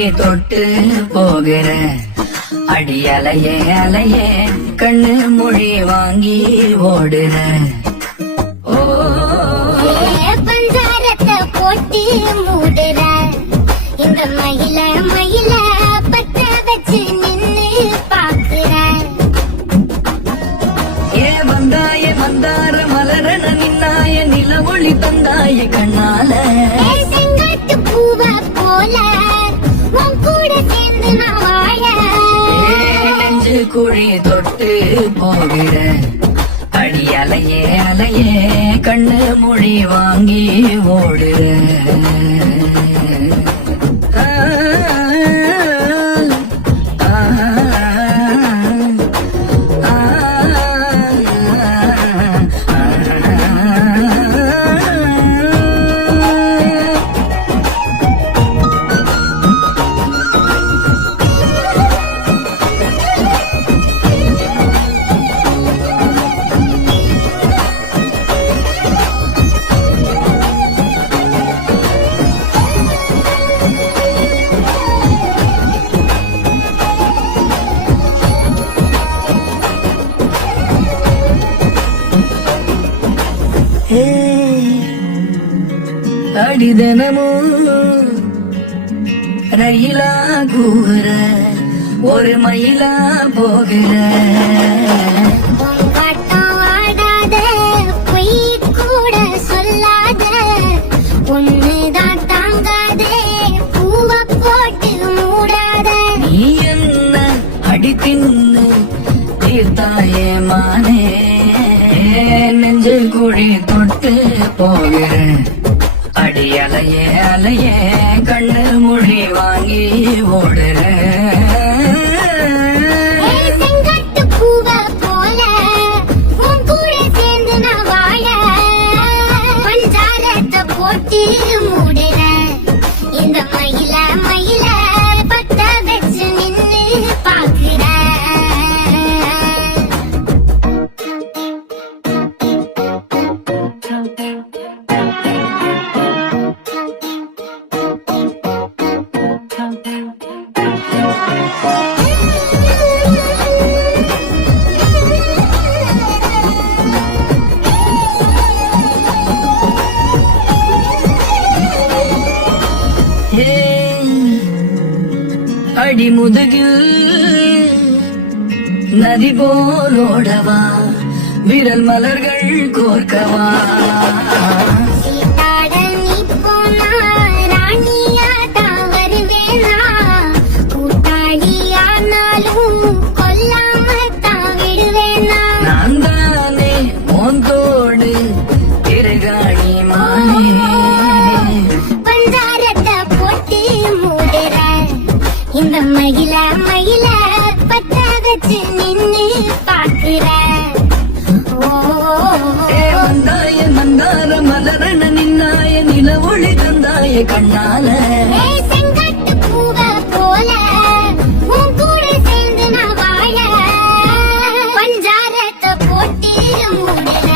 குழி தொட்டு போகிற அடி அலையே அலையே கண்ணு மொழி வாங்கி ஓடுற பஞ்சாரத்தை போட்டு மூடுற இந்த மயில மயில பத்த வச்சு நின்னு பாக்குற ஏ வந்தாய மந்தார மலரன நின்னாய நில ஒளி தந்தாய கண்ணால செங்காட்டு பூவ போல உன் கூட சேர்ந்து நான் வாழ நெஞ்சு குழி தொட்டு போகிற அடி அலையே அலையே கண்ணு மொழி வாங்கி ஓடுற அடிதனமும் ரயிலா கூற ஒரு மயிலா போகிற ஆடாத பொய் கூட சொல்லாத ஒண்ணுதான் தாங்காதே பூவ போட்டு மூடாத நீ என்ன அடி தின்னு தீர்த்தாயே மானே நெஞ்சு குழி தொட்டு போகிற அடி அலையே அலையே கண்ணு மொழி வாங்கி ஓடுற செங்கட்டு பூவ போல உன் கூட சேர்ந்து நான் வாழ பஞ்சாரத்தை போட்டு மூடுற இந்த மயில மயில பத்த வச்சு நின்னு பாக்குற அடி முதுகில் நதி போலோடவா விரல் மலர்கள் கோர்க்கவா சீதாட நீ போனா ராணியா தான் வருவேனா கூட்டாளியானாலும் கொல்லாம தான் விடுவேனா நான் தானே மோந்தோடு திருகாணி மானே பஞ்சாரத்தை போட்டு மூடுற இந்த மயில மயில பத்த வச்சு நின்னு பாக்குற வந்தாய மந்தார மலரன நின்னாய நில ஒளி தந்தாய கண்ணால செங்கட்டு பூவ போல உன் கூட சேர்ந்து நான் வாழ பஞ்சாரத்தை போட்டு மூடுற